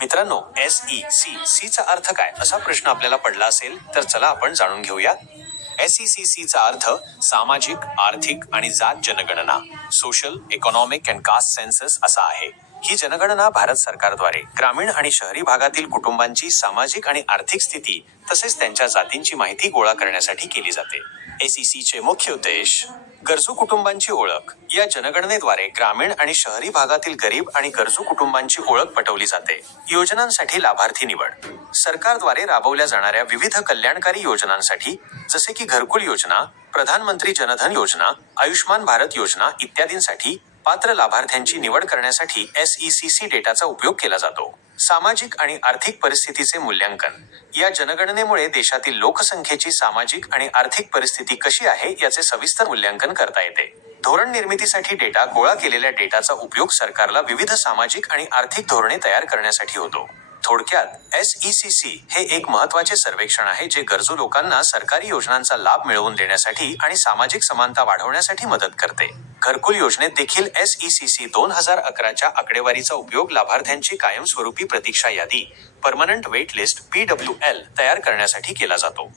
मित्रांनो S E C C चा अर्थ काय? असा प्रश्न आपल्याला पडला असेल तर चला आपण जाणून घेऊया. एस ई सी सी चा अर्थ सामाजिक आर्थिक आणि जात जनगणना social economic and caste census असा आहे. ही जनगणना भारत सरकारद्वारे ग्रामीण आणि शहरी भागातील कुटुंबांची सामाजिक आणि आर्थिक स्थिती तसेच त्यांच्या जातींची माहिती गोळा करण्यासाठी केली जाते. एसीसीचे मुख्य उद्देश गरजू कुटुंबांची ओळख. या जनगणनेद्वारे ग्रामीण आणि शहरी भागातील गरीब आणि गरजू कुटुंबांची ओळख पटवली जाते. योजनांसाठी लाभार्थी निवड. सरकारद्वारे राबवल्या जाणाऱ्या विविध कल्याणकारी योजनांसाठी जसे की घरकुल योजना प्रधानमंत्री जनधन योजना आयुष्मान भारत योजना इत्यादींसाठी पात्र लाभार्थ्यांची निवड करण्यासाठी एसईसीसी डेटाचा उपयोग केला जातो. सामाजिक आणि आर्थिक परिस्थितीचे मूल्यांकन. या जनगणनेमुळे देशातील लोकसंख्येची सामाजिक आणि आर्थिक परिस्थिती कशी आहे याचे सविस्तर मूल्यांकन करता येते. धोरण निर्मितीसाठी डेटा गोळा केलेल्या डेटाचा उपयोग सरकारला विविध सामाजिक आणि आर्थिक धोरणे तयार करण्यासाठी होतो. थोडक्यात एस सी सी हे एक महत्त्वाचे सर्वेक्षण आहे जे गरजू लोकांना सरकारी योजनांचा लाभ मिळवून देण्यासाठी आणि सामाजिक समानता वाढवण्यासाठी मदत करते. घरकुल योजनेत देखील एस सी सी दोन हजार अकराच्या आकडेवारीचा उपयोग लाभार्थ्यांची कायमस्वरूपी प्रतीक्षा यादी permanent wait list PW L तयार करण्यासाठी केला जातो.